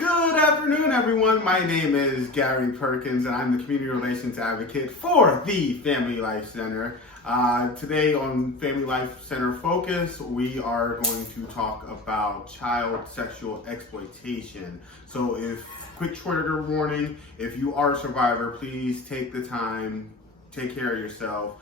Good afternoon, everyone. My name is Gary Perkins, and I'm the Community Relations Advocate for the Family Life Center. Today on Family Life Center Focus, we are going to talk about child sexual exploitation. So quick trigger warning, if you are a survivor, please take the time, take care of yourself.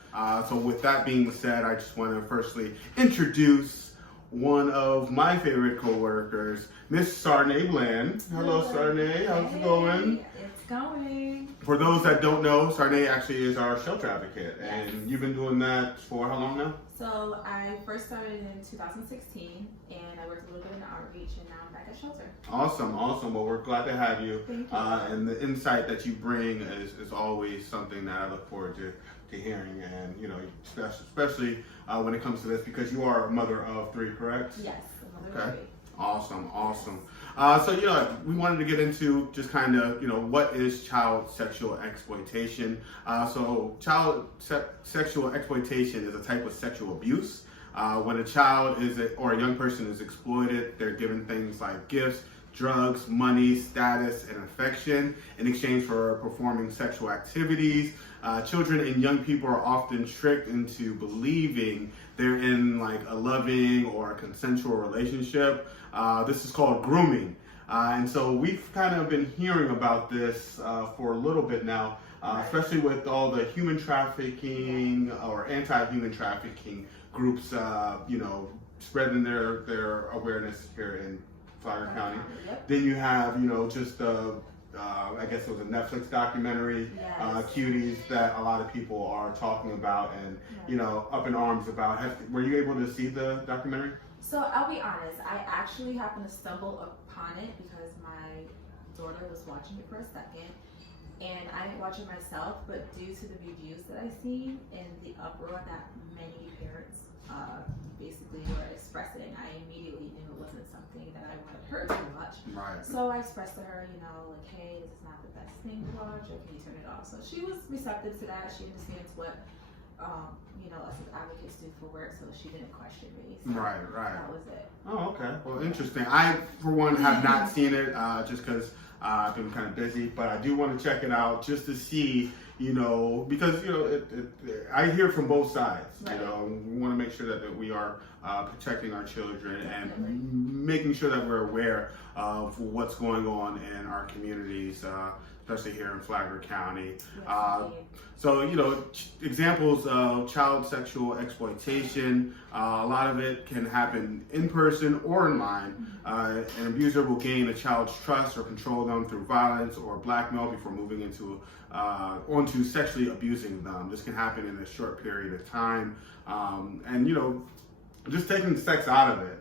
So with that being said, I just want to firstly introduce one of my favorite co-workers, Miss Sarnae Bland. Hello, Sarnae. How's it going? It's going. For those that don't know, Sarnae actually is our shelter advocate, and you've been doing that for how long now? So I first started in 2016, and I worked a little bit in outreach, and now I'm back at shelter. Awesome. Well, we're glad to have you. Thank you. And the insight that you bring is always something that I look forward to hearing, and especially when it comes to this, because you are a mother of three, correct? Yes, a mother of three. Awesome. So we wanted to get into just kind of what is child sexual exploitation. So child sexual exploitation is a type of sexual abuse. When a child or a young person is exploited, they're given things like gifts, drugs, money, status, and affection in exchange for performing sexual activities. Children and young people are often tricked into believing they're in like a loving or a consensual relationship. This is called grooming. And so we've kind of been hearing about this for a little bit now, especially with all the human trafficking or anti-human trafficking groups, spreading their awareness here in Flagler County. Yep. Then you have, I guess it was a Netflix documentary, Cuties, that a lot of people are talking about and, up in arms about. Were you able to see the documentary? So I'll be honest, I actually happened to stumble upon it because my daughter was watching it for a second. And I didn't watch it myself, but due to the reviews that I seen and the uproar that many parents basically were expressing, I immediately knew it wasn't something that I wanted her to watch. Right. So I expressed to her, hey, this is not the best thing to watch, or can you turn it off? So she was receptive to that. She understands what us as advocates do for work, so she didn't question me. So right. That was it. Oh, okay. Well, interesting. I, for one, have not seen it just because I've been kind of busy, but I do want to check it out just to see, because, I hear from both sides. Right. We want to make sure that we are protecting our children Definitely. and making sure that we're aware of what's going on in our communities, especially here in Flagler County. So, examples of child sexual exploitation, a lot of it can happen in person or online. An abuser will gain a child's trust or control them through violence or blackmail before moving onto sexually abusing them. This can happen in a short period of time. Just taking sex out of it.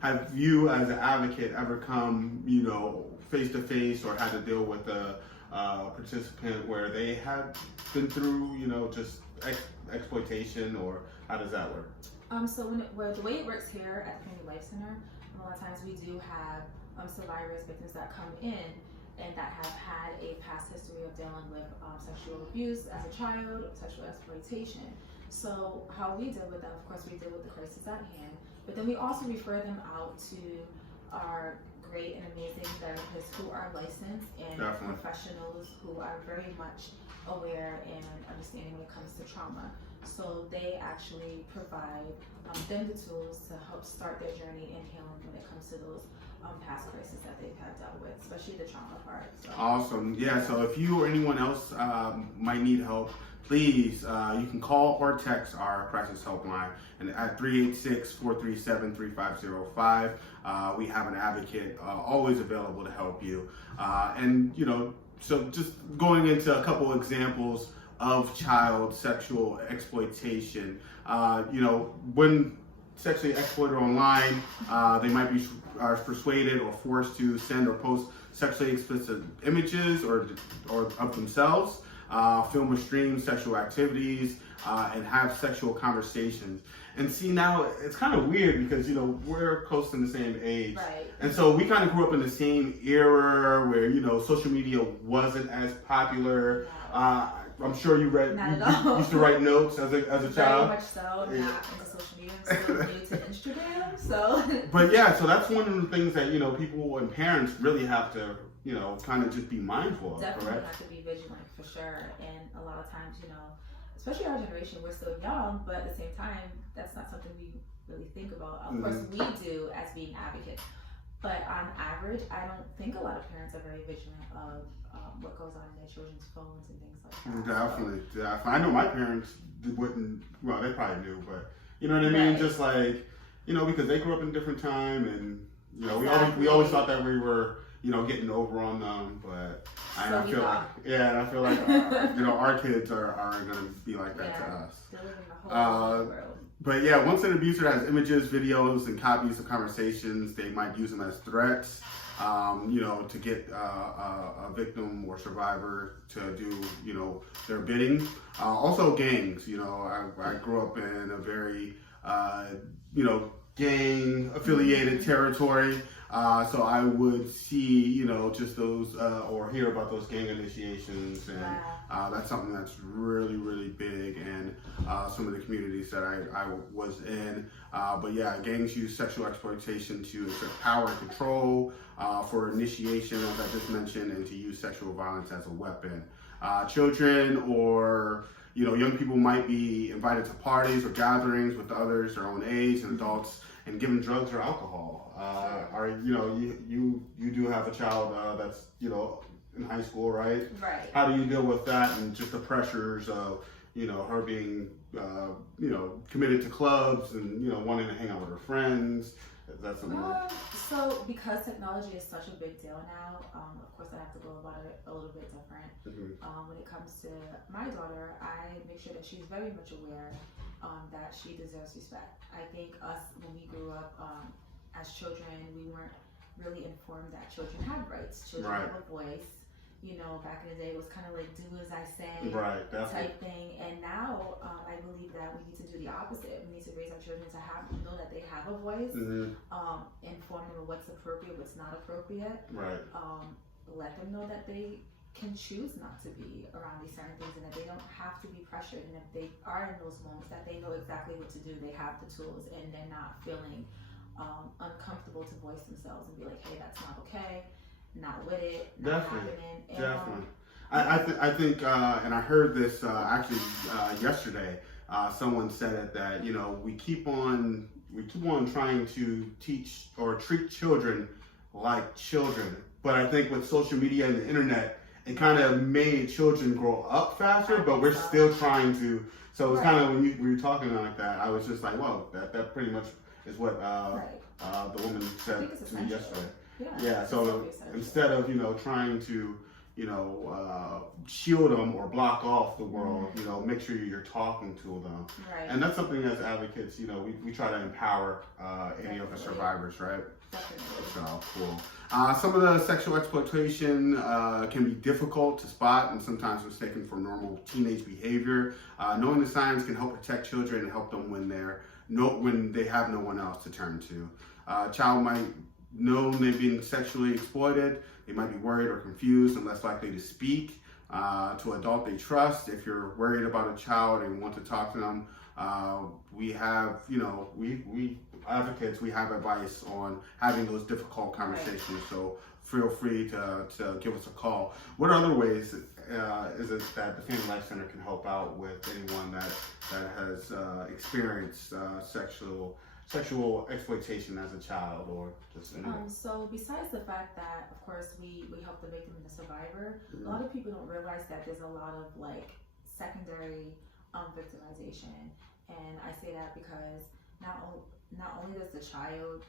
Have you, as an advocate, ever come, face to face or had to deal with a participant where they had been through, just exploitation, or how does that work? So the way it works here at the Family Life Center, a lot of times we do have survivors, victims that come in and that have had a past history of dealing with sexual abuse as a child, sexual exploitation. So how we deal with that, of course, we deal with the crisis at hand, but then we also refer them out to our great and amazing therapists who are licensed and Definitely. professionals who are very much aware and understanding when it comes to trauma. So they actually provide them the tools to help start their journey in healing when it comes to those past crises that they've had dealt with, especially the trauma part. So. Awesome. Yeah, so if you or anyone else might need help, please, you can call or text our crisis helpline at 386-437-3505. We have an advocate always available to help you. So just going into a couple examples of child sexual exploitation, when sexually exploited online, they might be persuaded or forced to send or post sexually explicit images or of themselves, film or stream sexual activities, and have sexual conversations. And see, now it's kind of weird because, we're close to the same age. Right. And so we kind of grew up in the same era where, social media wasn't as popular. I'm sure you read. Not at all. You used to write notes as a Very child. much so. Yeah. Not into social media. I'm still new to Instagram, so. But yeah, so that's one of the things that people and parents really have to kind of just be mindful of. Definitely Correct? have to be vigilant for sure. And a lot of times, especially our generation, we're still young, but at the same time, that's not something we really think about. Of course, we do as being advocates, but on average, I don't think a lot of parents are very vigilant of what goes on in their children's phones and things like that. Definitely. I know my parents wouldn't. Well, they probably knew, but you know what I mean. Right. Just like because they grew up in a different time, and Exactly. we always thought that we were getting over on them, but I feel like our kids aren't going to be like that to us. Still living in a whole other world. But yeah, once an abuser has images, videos, and copies of conversations, they might use them as threats, to get a victim or survivor to do, their bidding. Also gangs, I grew up in a very, gang affiliated territory. So I would see, just those, or hear about those gang initiations, and that's something that's really, really big in some of the communities that I was in. But yeah, gangs use sexual exploitation to exert power and control, for initiation, as I just mentioned, and to use sexual violence as a weapon. Children or young people might be invited to parties or gatherings with others their own age, and adults, and given drugs or alcohol. You do have a child that's in high school, right? Right. How do you deal with that and just the pressures of her being committed to clubs and wanting to hang out with her friends? That's something. So because technology is such a big deal now, of course I have to go about it a little bit different. When it comes to my daughter, I make sure that she's very much aware that she deserves respect. I think us, when we grew up as children, we weren't really informed that children had rights. Children have a voice. Back in the day, it was kind of like do as I say, type thing. And now, I believe that we need to do the opposite. We need to raise our children to know that they have a voice, inform them of what's appropriate, what's not appropriate. Right. Let them know that they can choose not to be around these certain things, and that they don't have to be pressured. And if they are in those moments, that they know exactly what to do. They have the tools, and they're not feeling uncomfortable to voice themselves and be like, hey, that's not okay. Not with it, not happening. Definitely. I think, and I heard this actually yesterday. Someone said it that we keep on trying to teach or treat children like children, but I think with social media and the internet, it kind of made children grow up faster, but we're still trying to. So it's kind of when you were talking like that, I was just like, whoa, that pretty much is what the woman said to me yesterday. Yeah, so instead of trying to shield them or block off the world, make sure you're talking to them. Right. And that's something as advocates, we try to empower any of the survivors, right? Definitely. So cool. Some of the sexual exploitation can be difficult to spot and sometimes mistaken for normal teenage behavior. Knowing the signs can help protect children and help them when they have no one else to turn to. Child might know they've been sexually exploited. They might be worried or confused and less likely to speak to adult they trust. If you're worried about a child and want to talk to them, we have, we advocates, we have advice on having those difficult conversations. Right. So feel free to give us a call. What other ways is it that the Family Life Center can help out with anyone that has experienced sexual exploitation as a child or just so besides the fact that of course we help the victim and the survivor, a lot of people don't realize that there's a lot of secondary victimization, and I say that because not only does the child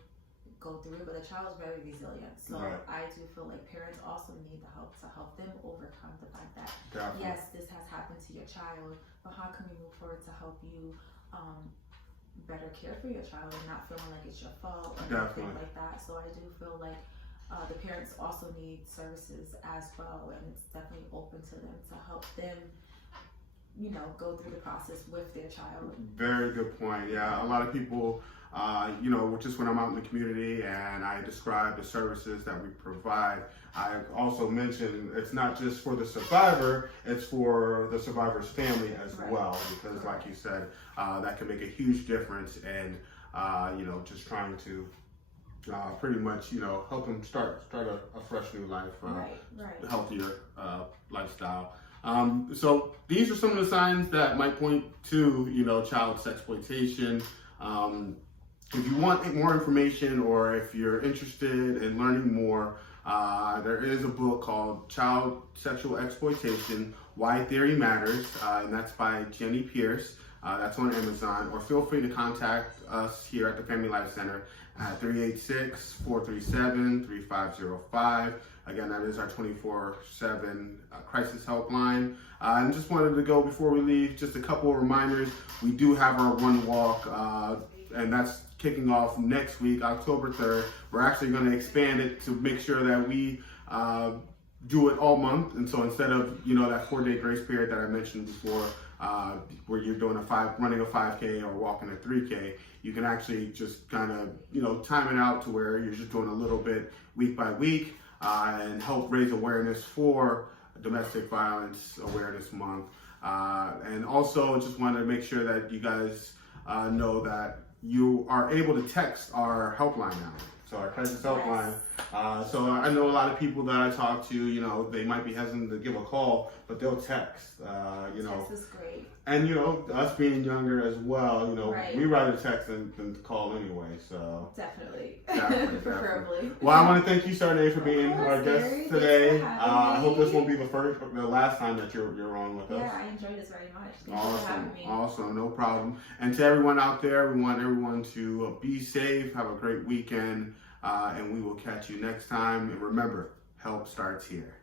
go through it, but the child's very resilient. So I do feel like parents also need the help to help them overcome the fact that yes, this has happened to your child, but how can we move forward to help you better care for your child and not feeling like it's your fault or anything like that. So I do feel like the parents also need services as well, and it's definitely open to them to help them go through the process with their child. Very good point. Yeah, a lot of people just when I'm out in the community and I describe the services that we provide, I also mentioned it's not just for the survivor, it's for the survivor's family as well, because like you said, that can make a huge difference in, just trying to pretty much, help them start a fresh new life, healthier lifestyle. So these are some of the signs that might point to, child sexploitation. If you want more information or if you're interested in learning more, there is a book called Child Sexual Exploitation, Why Theory Matters, and that's by Jenny Pierce. That's on Amazon, or feel free to contact us here at the Family Life Center at 386-437-3505. Again, that is our 24/7 crisis helpline. And just wanted to go, before we leave, just a couple of reminders. We do have our Run Walk, and that's kicking off next week, October 3rd. We're actually going to expand it to make sure that we do it all month. And so instead of, that 4-day grace period that I mentioned before, where you're doing running a 5K or walking a 3K, you can actually just kind of, time it out to where you're just doing a little bit week by week, and help raise awareness for Domestic Violence Awareness Month. And also just wanted to make sure that you guys know that you are able to text our helpline now. So our crisis helpline. So I know a lot of people that I talk to, they might be hesitant to give a call, but they'll text. Text is great. And us being younger as well, we rather text than call anyway. So definitely. Preferably. Well, I want to thank you, Sarday, for being our guest today. I hope this won't be the last time that you're on with us. Yeah, I enjoyed this very much. Thank you for having me. Awesome, no problem. And to everyone out there, we want everyone to be safe, have a great weekend, and we will catch you next time. And remember, help starts here.